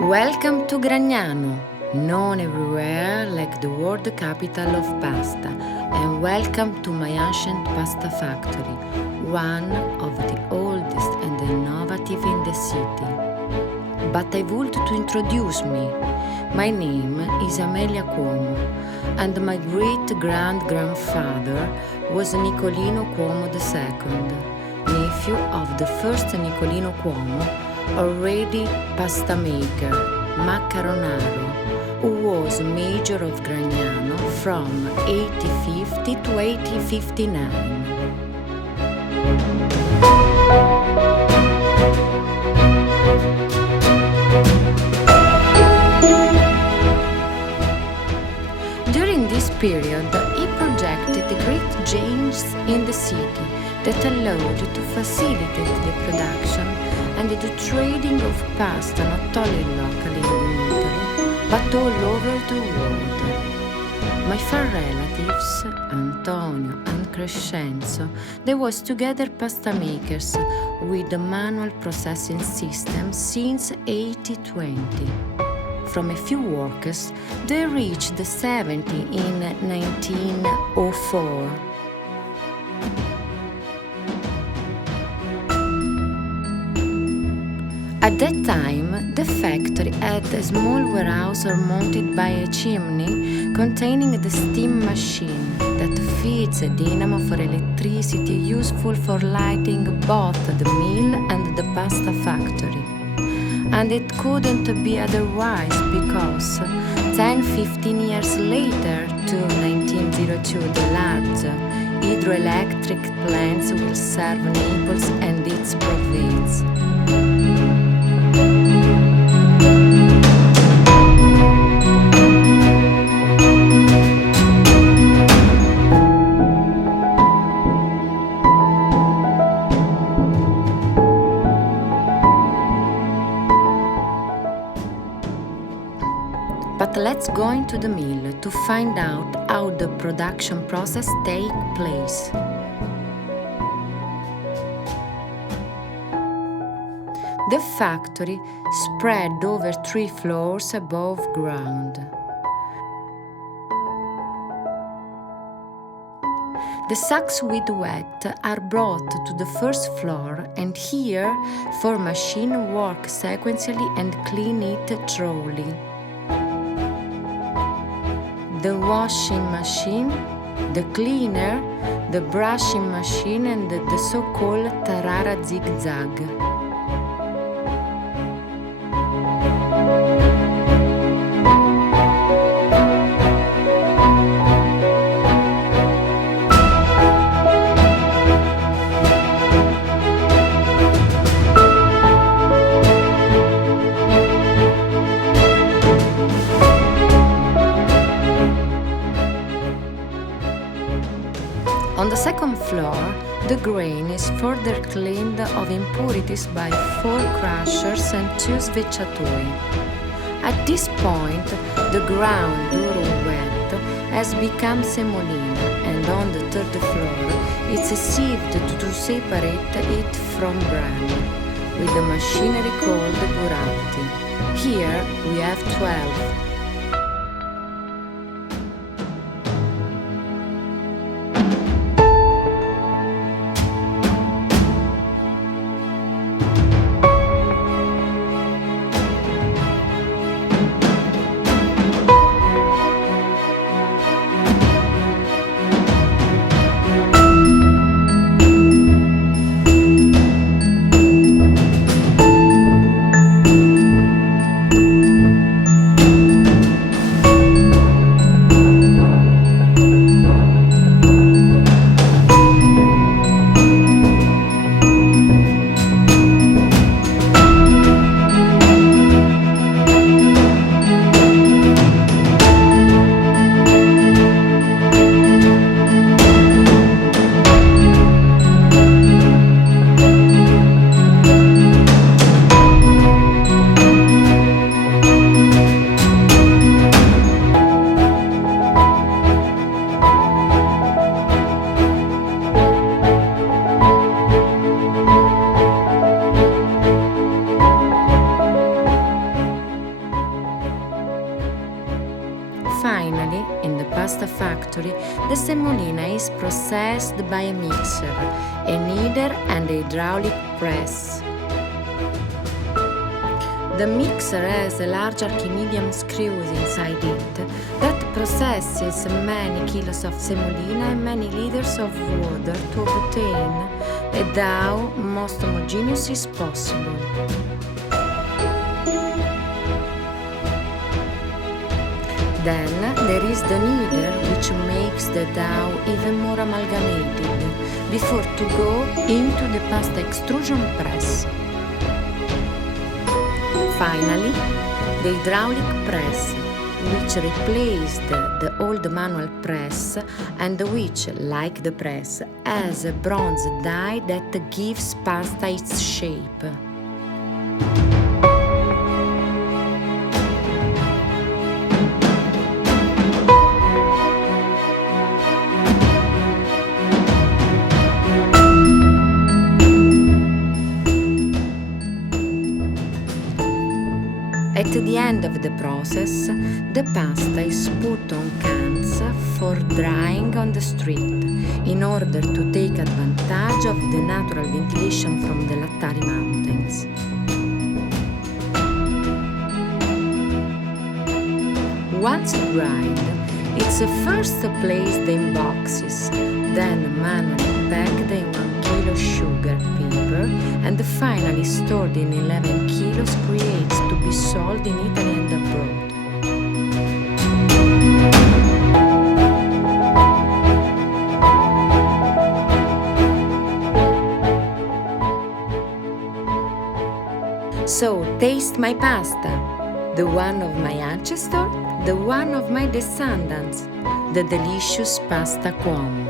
Welcome to Gragnano, known everywhere like the world capital of pasta, and welcome to my ancient pasta factory, one of the oldest and innovative in the city. But I would to introduce me. My name is Amelia Cuomo, and my great-grandfather was Nicolino Cuomo II, nephew of the first Nicolino Cuomo, already pasta maker, macaronaro, who was mayor of Gragnano from 1850 to 1859. During this period, he projected great changes in the city that allowed to facilitate the production and the trading of pasta not only locally in Italy, but all over the world. My far relatives, Antonio and Crescenzo, they was together pasta makers with a manual processing system since 1820. From a few workers, they reached 70 in 1904. At that time, the factory had a small warehouse surmounted by a chimney containing the steam machine that feeds a dynamo for electricity useful for lighting both the mill and the pasta factory. And it couldn't be otherwise because 10-15 years later, to 1902, the large hydroelectric plants will serve Naples and its province. But let's go into the mill to find out how the production process takes place. The factory spread over 3 floors above ground. The sacks with wet are brought to the first floor, and here four machines work sequentially and clean it thoroughly. The washing machine, the cleaner, the brushing machine, and the so-called tarara zigzag. On the second floor, the grain is further cleaned of impurities by 4 crushers and 2 svecciatori. At this point, the ground, duro wet, has become semolina, and on the third floor, it's sieved to separate it from bran, with the machinery called buratti. Here we have 12. pasta factory, the semolina is processed by a mixer, a kneader and a hydraulic press. The mixer has a large Archimedean screws inside it that processes many kilos of semolina and many liters of water to obtain a dough most homogeneous as possible. Then there is the kneader, which makes the dough even more amalgamated before to go into the pasta extrusion press. Finally, the hydraulic press, which replaced the old manual press and which, like the press, has a bronze die that gives pasta its shape. At the end of the process, the pasta is put on cans for drying on the street in order to take advantage of the natural ventilation from the Lattari Mountains. Once dried, it's first placed in boxes, then manually packed in 1 kilo sugar paper, and finally stored in 11 kilos creates to be sold in Italy and abroad. So taste my pasta, the one of my ancestor, the one of my descendants, the delicious pasta Cuomo.